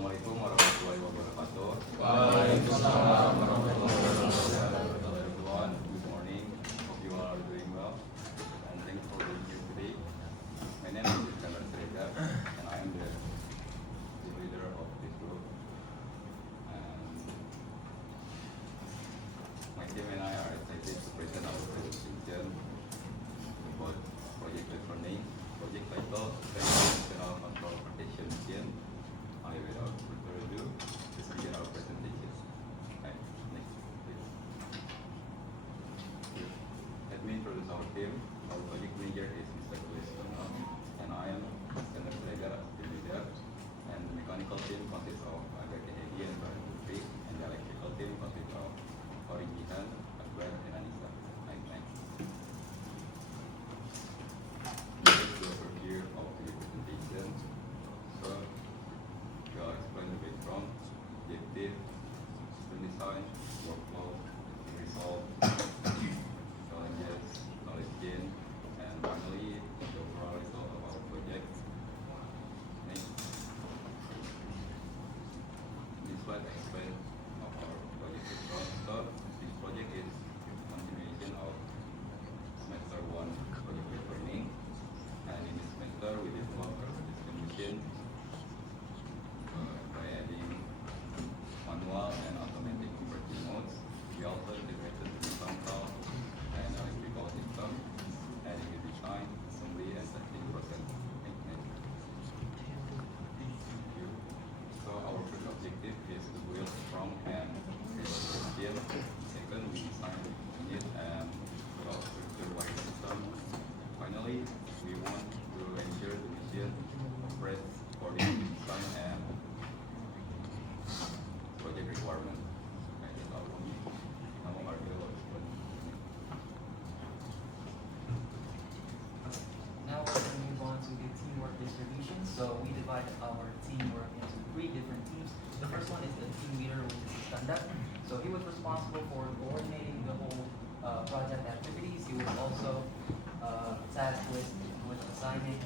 Assalamualaikum warahmatullahi wabarakatuh. Waalaikumsalam warahmatullahi wabarakatuh. Hello everyone, good morning. Hope you all are doing well. And thanks for being here today. My name is Iskandar Siregar and I am the leader of this group. And my team and I are excited to present our presentation about project learning, project title, International Control Protection Mission. Without further ado, let's begin our presentation. Okay, next, please. Let me introduce our team. Our project manager is Mr. Kulis Tono, and I am Iskandar Siregar, team leader. And the mechanical team consists of Aga Kennedy and Brian Putri, and the electrical team consists of Tori Jihan, Akbar, and Anissa. Thanks. Let's do a review of the presentation. So, I'll explain the background, objective, system design, workflow, result, challenges, knowledge gain, and finally the overall result of our project. Next. This slide explains of our project background. So this project is continuation of semester 1 project learning, and in this semester we developed our system machine by adding manual and automatic converting modes. We also integrated the mechanical and electrical system, adding the design, assembly, and testing process. Thank you. So our first objective is to build a strong and reliable team. Second, we design unit and develop structure wide system. Finally, we want to ensure the machine operates according to design and project requirement. Okay, that's all from me. Now Marco will explain. Now we're going to move on to the teamwork distribution. So we divided our teamwork into 3 different teams. The first one is the team leader, which is Iskandar. So he was responsible for coordinating the whole project activities. He was also tasked with assigning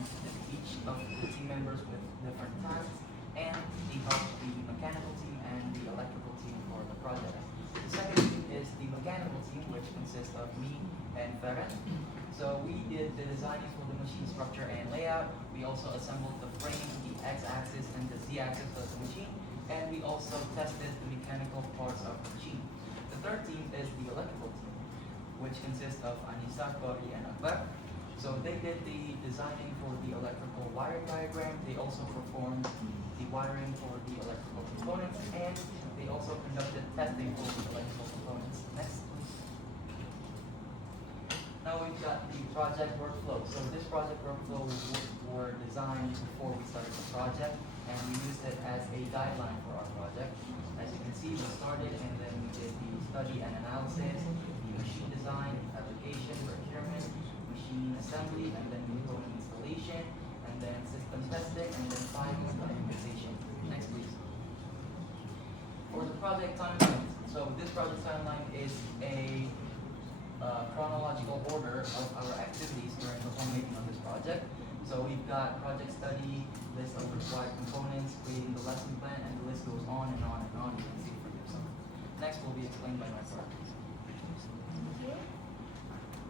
each of the team members with different tasks, and he helped the mechanical team and the electrical team for the project. The second team is the mechanical team, which consists of me and Ferret. So we did the designing for the machine structure and layout. We also assembled the frame, the x-axis and the z-axis of the machine, and we also tested the mechanical parts of the machine. The third team is the electrical team, which consists of Anissa, Kori, and Akbar. So they did the designing for the electrical wire diagram. They also performed the wiring for the electrical components, and they also conducted testing for the electrical components. Next, please. Now we've got the project workflow. So this project workflow were designed before we started the project, and we used it as a guideline for our project. As you can see, we started and then we did the study and analysis, the machine design, fabrication, procurement, machine assembly, and then component installation, and then system testing, and then final implementation. Next, please. For the project timeline, so this project timeline is a chronological order of our activities during the homemaking of this project. So we've got project study, list of required components, creating the lesson plan, and the list goes on and on and on. You can see it for yourself. Next will be explained by my partner. Okay.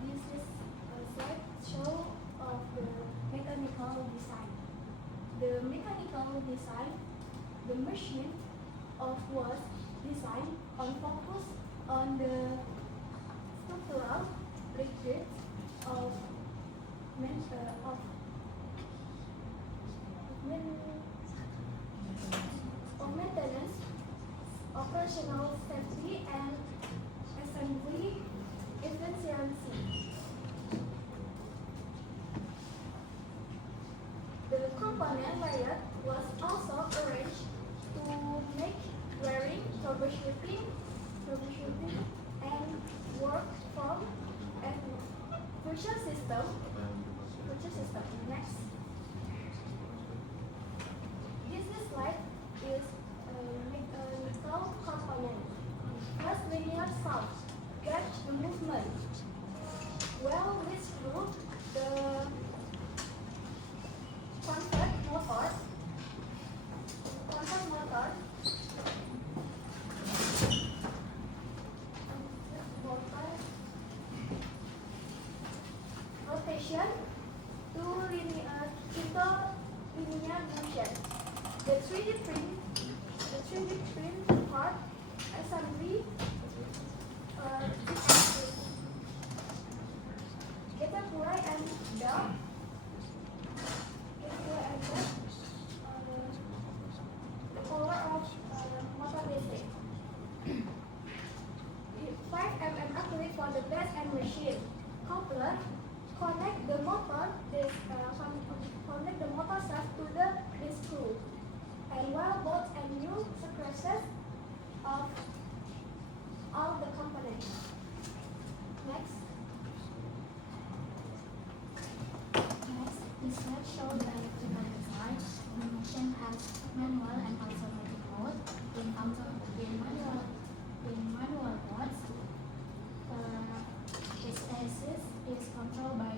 This is a slideshow of the mechanical design. The mechanical design, the machine was designed on focus on the structural rigidity of maintenance, operational safety, and assembly efficiency. The component layout was also arranged to make wiring, troubleshooting, and work from a virtual system. Next. This slide is a mechanical component. First, linear sound, gauge the movement. Well, this through the contact motor 3D print part assembly category and belt. The color of motor basic. 5 mm acrylic for the base and machine. Coupler. Connect the motor shaft to the screw. And weld bolts and new screws of all the components. Next, this slide shows the electrical design. The machine has manual and automatic mode. In manual modes, its axis is controlled by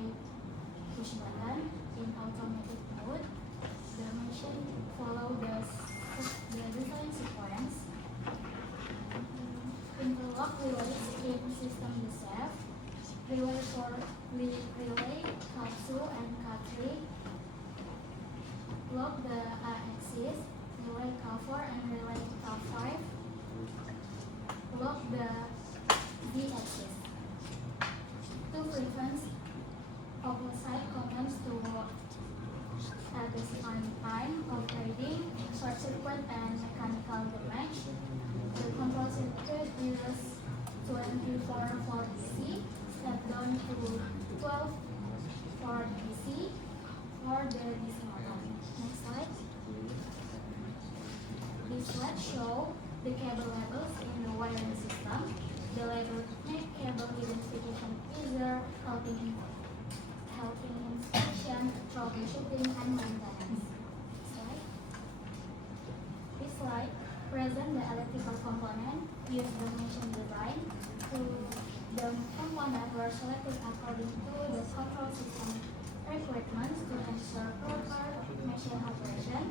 push button. In automatic mode, the machine follows the design sequence. Interlock relays keep system safe. Relay for relay, capsule, and cartridge. Lock the axis, relay cover, and relay K5. Lock the Z-axis. To prevent opposite contents to at the same time of reading, short circuit, and mechanical damage. The control circuit uses 24 volt DC, step down to 12 for DC for the DC motor. Next slide. This slide shows the cable labels in the wiring system. The label make cable identification easier, helping inspection, troubleshooting, and maintenance. This slide presents the electrical component used the machine design. The components were selected according to the control system requirements to ensure proper machine operation,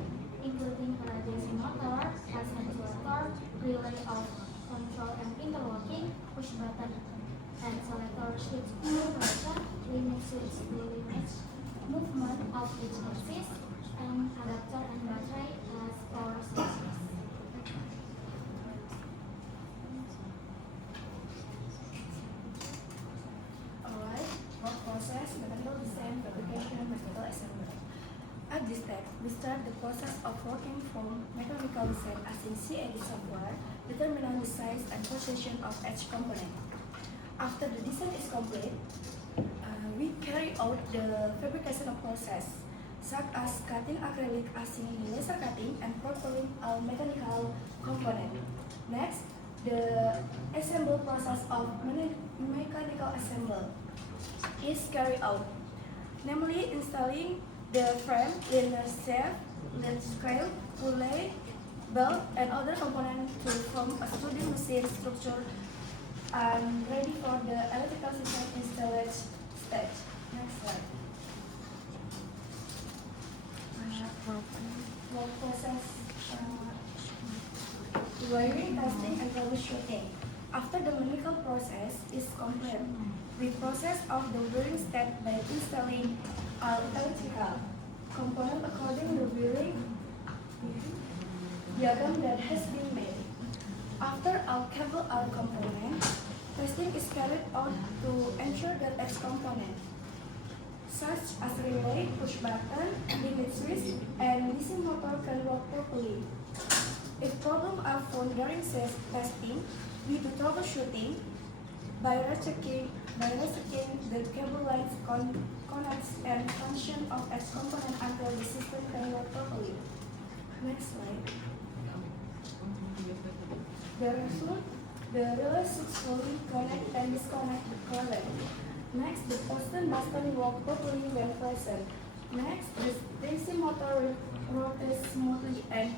including a DC motor, accelerator, relay of control and interlocking, push button, and selector switch operation, limit switch to limit movement of each axis, and adapter and battery as power sources. Alright, work process, mechanical design, fabrication, mechanical assembly. At this step, we start the process of working from mechanical design using CAD software, determining the size and position of each component. After the design is complete, we carry out the fabrication process, such as cutting acrylic, using laser cutting, and preparing all mechanical components. Next, the assembly process of mechanical assembly is carried out, namely installing the frame, linear shaft, lead scale, pulley, belt, and other components to form a student machine structure and ready for the electrical system installation stage. Next slide. Work process, wiring, testing, and troubleshooting. After the mechanical process is complete, we process of the wiring step by installing all electrical component according to the wiring diagram that has been made. After all cable are component, testing is carried out to ensure that each component, such as relay, push button, limit switch, and DC motor can work properly. If problems are found during testing, we do troubleshooting by rechecking the cable lines, connects, and function of each component until the system can work properly. Next slide. The result, the relay successfully connect and disconnect the current. Next, the piston doesn't work properly when present. Next, the DC motor rotates smoothly and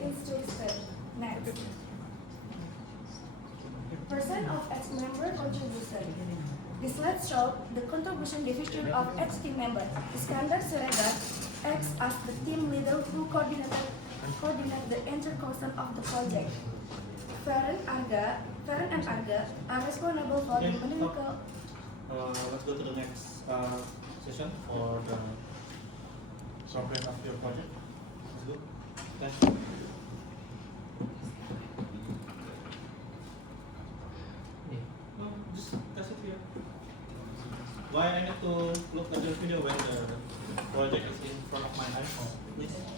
is twisted. Next, percent of each member contribution. This slide shows the contribution division of each team member. Iskandar Siregar acts as the team leader who coordinate the entire concept of the project. Farhan and Arga are responsible for the mechanical. Let's go to the next session for the progress of your project. Let's go. Test. No, just test it here. Why I need to look at the video when the project is in front of my eyes? Please.